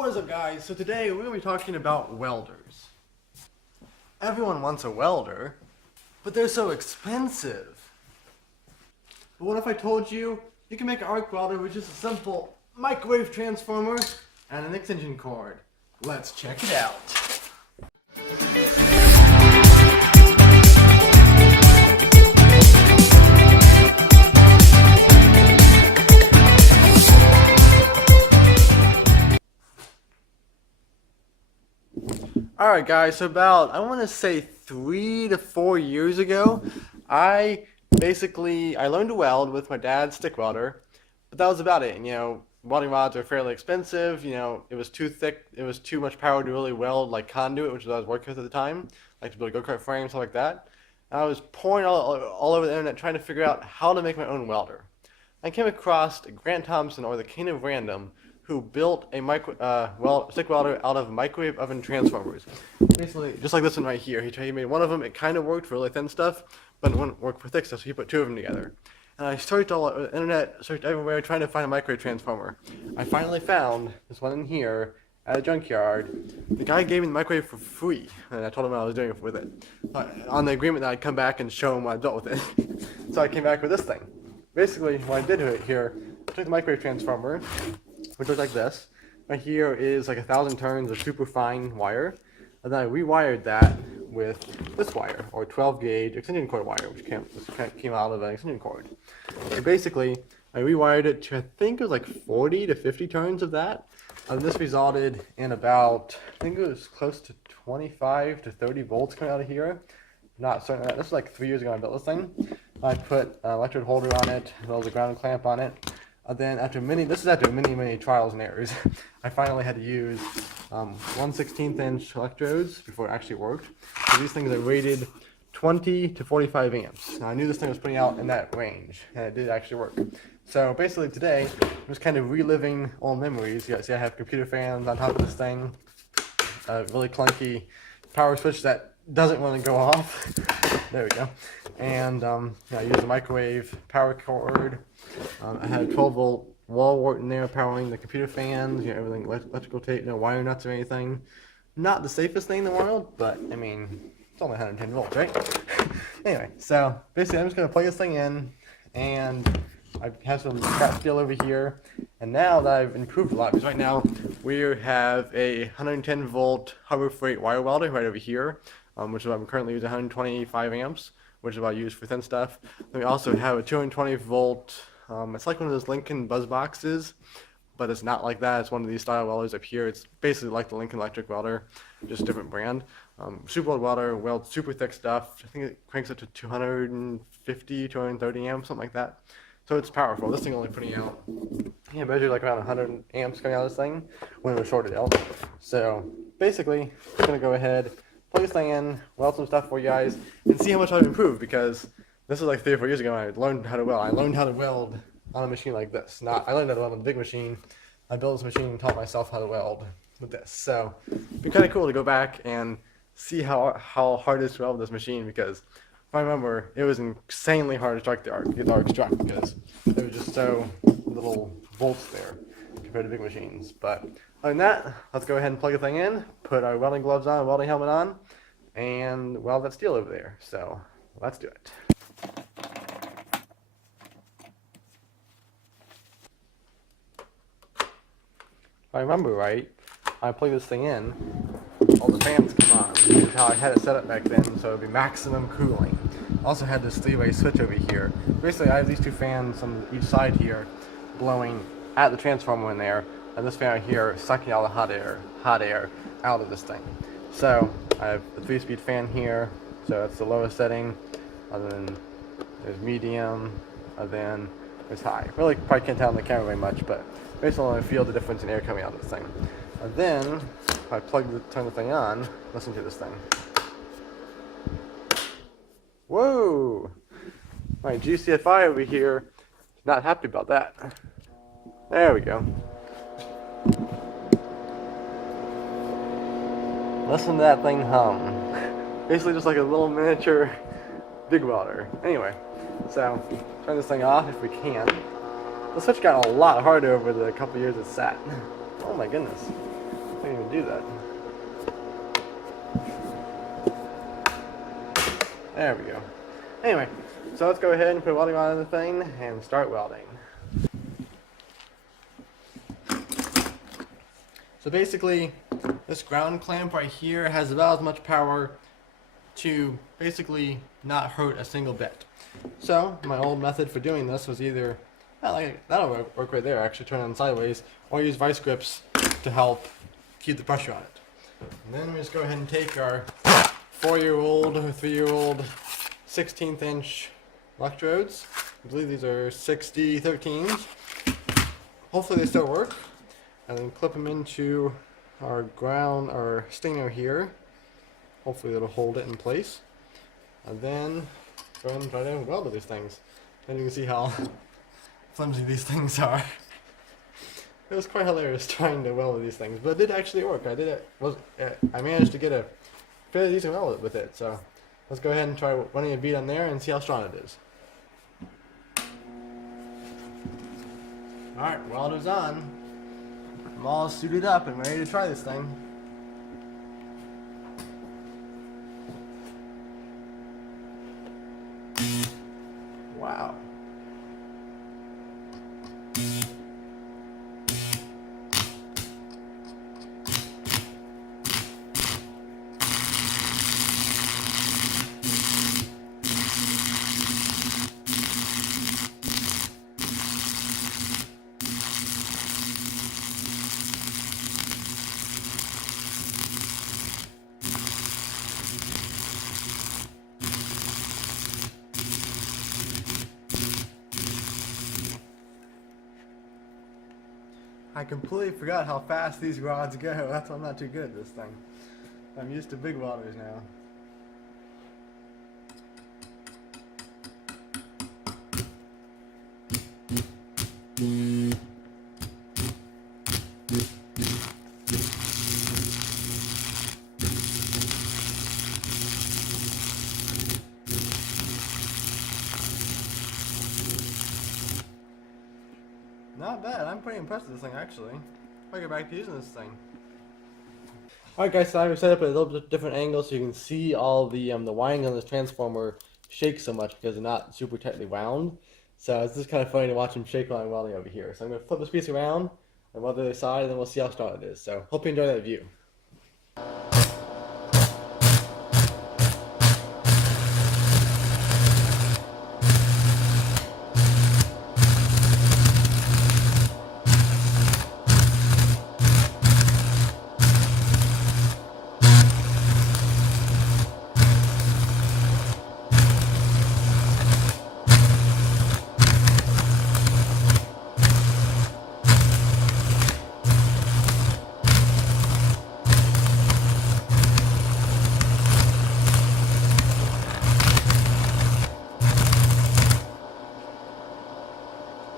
What is up, guys? So today we're going to be talking about welders. Everyone wants a welder, but they're so expensive. But what if I told you you can make an arc welder with just a simple microwave transformer and an extension cord? Let's check it out. Alright guys, so about, I want to say 3 to 4 years ago, I learned to weld with my dad's stick welder, but that was about it. Welding rods are fairly expensive, it was too thick, it was too much power to really weld like conduit, which is what I was working with at the time, like to build go-kart frames, stuff like that. And I was pouring all over the internet trying to figure out how to make my own welder. I came across Grant Thompson, or the King of Random, who built a stick welder out of microwave oven transformers. Basically, just like this one right here. He made one of them. It kind of worked for really thin stuff, but it wouldn't work for thick stuff, so he put 2 of them together. And I searched all over the internet, searched everywhere, trying to find a microwave transformer. I finally found this one in here at a junkyard. The guy gave me the microwave for free, and I told him what I was doing with it, on the agreement that I'd come back and show him what I built with it. So I came back with this thing. Basically, what I did to it here, I took the microwave transformer, which looks like this. Right here is like 1,000 turns of super fine wire, and then I rewired that with this wire, or 12 gauge extension cord wire, which came out of an extension cord. So basically, I rewired it to, I think it was like 40 to 50 turns of that, and this resulted in about, I think it was close to 25 to 30 volts coming out of here. Not certain. This was like 3 years ago I built this thing. I put an electrode holder on it, as well as a ground clamp on it. Then after many trials and errors, I finally had to use 1/16 inch electrodes before it actually worked. So these things are rated 20 to 45 amps. Now I knew this thing was putting out in that range, and it did actually work. So basically today, I'm just kind of reliving old memories. You see I have computer fans on top of this thing, a really clunky power switch that doesn't want to go off. There we go. And I used a microwave power cord. I had a 12-volt wall wart in there powering the computer fans, everything, electrical tape, no wire nuts or anything. Not the safest thing in the world, but I mean, it's only 110 volts, right? Anyway, so basically I'm just going to plug this thing in, and I have some scrap steel over here. And now that I've improved a lot, because right now we have a 110 volt Harbor Freight wire welder right over here, which is what I'm currently using, 125 amps, which is what I use for thin stuff. Then we also have a 220 volt, it's like one of those Lincoln buzz boxes, but it's not like that. It's one of these style welders up here. It's basically like the Lincoln electric welder, just a different brand. Super old welder, welds super thick stuff. I think it cranks up to 250, 230 amps, something like that. So it's powerful. This thing only putting out, I measured like around 100 amps coming out of this thing when it was shorted out. So basically, I'm going to go ahead, plug this thing in, weld some stuff for you guys, and see how much I've improved, because this was like 3 or 4 years ago when I learned how to weld. I learned how to weld on a machine like this. I learned how to weld on a big machine. I built this machine and taught myself how to weld with this. So it'd be kind of cool to go back and see how hard it is to weld with this machine, because if I remember, it was insanely hard to strike get the arc struck, because there was just so little volts there compared to big machines. But other than that, let's go ahead and plug the thing in, put our welding gloves on, welding helmet on, and weld that steel over there. So let's do it. If I remember right, I plug this thing in, all the fans come on. This is how I had it set up back then, so it would be maximum cooling. Also had this 3-way switch over here. Basically, I have these 2 fans on each side here, blowing at the transformer in there, and this fan right here sucking all the hot air out of this thing. So I have a 3-speed fan here, so that's the lowest setting, and then there's medium, and then there's high. Really probably can't tell on the camera very much, but basically I feel the difference in air coming out of this thing. And then if I turn the thing on, listen to this thing. Whoa! My GCFI over here is not happy about that. There we go. Listen to that thing hum. Basically just like a little miniature big welder. Anyway, so turn this thing off if we can. The switch got a lot harder over the couple years it sat. Oh my goodness. I can't even do that. There we go. Anyway, so let's go ahead and put welding rod on the thing and start welding. So basically, this ground clamp right here has about as much power to basically not hurt a single bit. So my old method for doing this was either, that'll work right there, actually turn it on sideways, or use vice grips to help keep the pressure on it. And then we just go ahead and take our 4-year-old or 3-year-old 16th inch electrodes. I believe these are 6013s. Hopefully they still work. And then clip them into our stinger here. Hopefully it'll hold it in place. And then go ahead and try to weld with these things. And you can see how flimsy these things are. It was quite hilarious trying to weld with these things, but it did actually work. I managed to get a fairly decent weld with it. So let's go ahead and try running a bead on there and see how strong it is. Alright, welder's on. I'm all suited up and ready to try this thing. Wow. I completely forgot how fast these rods go. That's why I'm not too good at this thing. I'm used to big welders now. Not bad. I'm pretty impressed with this thing, actually. I'll get back to using this thing. Alright guys, so I've set up at a little bit different angle so you can see all the windings on this transformer shake so much because they're not super tightly wound. So it's just kind of funny to watch them shake while I'm welding over here. So I'm going to flip this piece around and weld the other side, and then we'll see how strong it is. So hope you enjoy that view.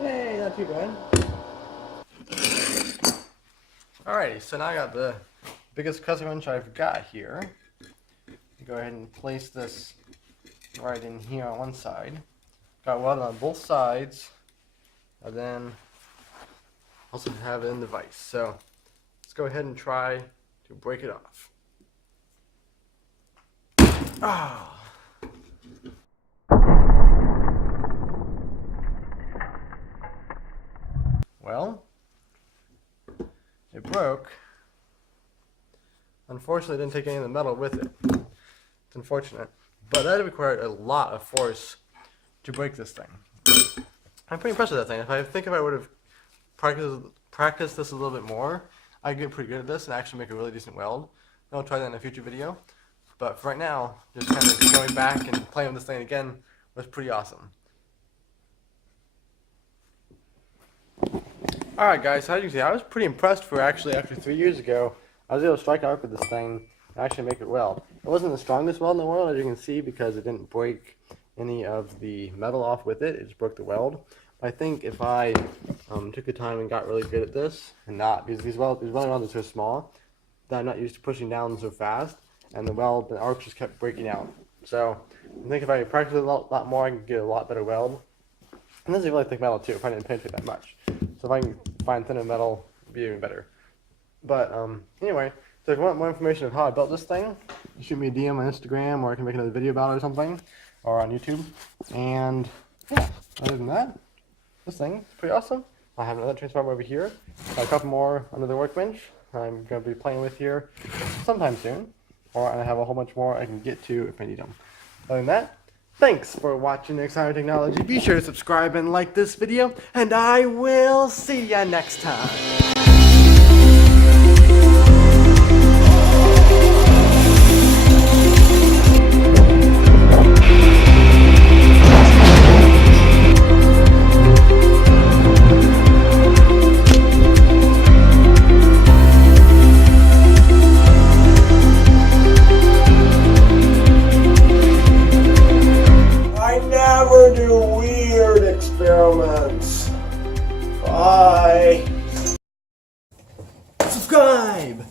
Hey, not too bad. Alrighty, so now I got the biggest crescent wrench I've got here. Go ahead and place this right in here on one side. Got welded on both sides, and then also have it in the vise. So let's go ahead and try to break it off. Ah. Well, it broke. Unfortunately, it didn't take any of the metal with it. It's unfortunate. But that required a lot of force to break this thing. I'm pretty impressed with that thing. If I would have practiced this a little bit more, I'd get pretty good at this and actually make a really decent weld. I'll try that in a future video. But for right now, just kind of going back and playing with this thing again was pretty awesome. Alright guys, so as you can see, I was pretty impressed for actually after 3 years ago, I was able to strike out with this thing and actually make it weld. It wasn't the strongest weld in the world, as you can see, because it didn't break any of the metal off with it, it just broke the weld. But I think if I took the time and got really good at this, and not, because these welding rods are so small, that I'm not used to pushing down so fast, and the arc just kept breaking out. So I think if I practice a lot more, I can get a lot better weld. And this is really thick metal too, it probably didn't penetrate that much. So if I can find thinner metal, it'd be even better. But anyway, so if you want more information on how I built this thing, you shoot me a DM on Instagram, or I can make another video about it or something, or on YouTube. And yeah, other than that, this thing is pretty awesome. I have another transformer over here. Got a couple more under the workbench I'm going to be playing with here sometime soon. Or I have a whole bunch more I can get to if I need them. Other than that, thanks for watching Exciting Technology. Be sure to subscribe and like this video, and I will see ya next time. Do weird experiments. Bye. Subscribe.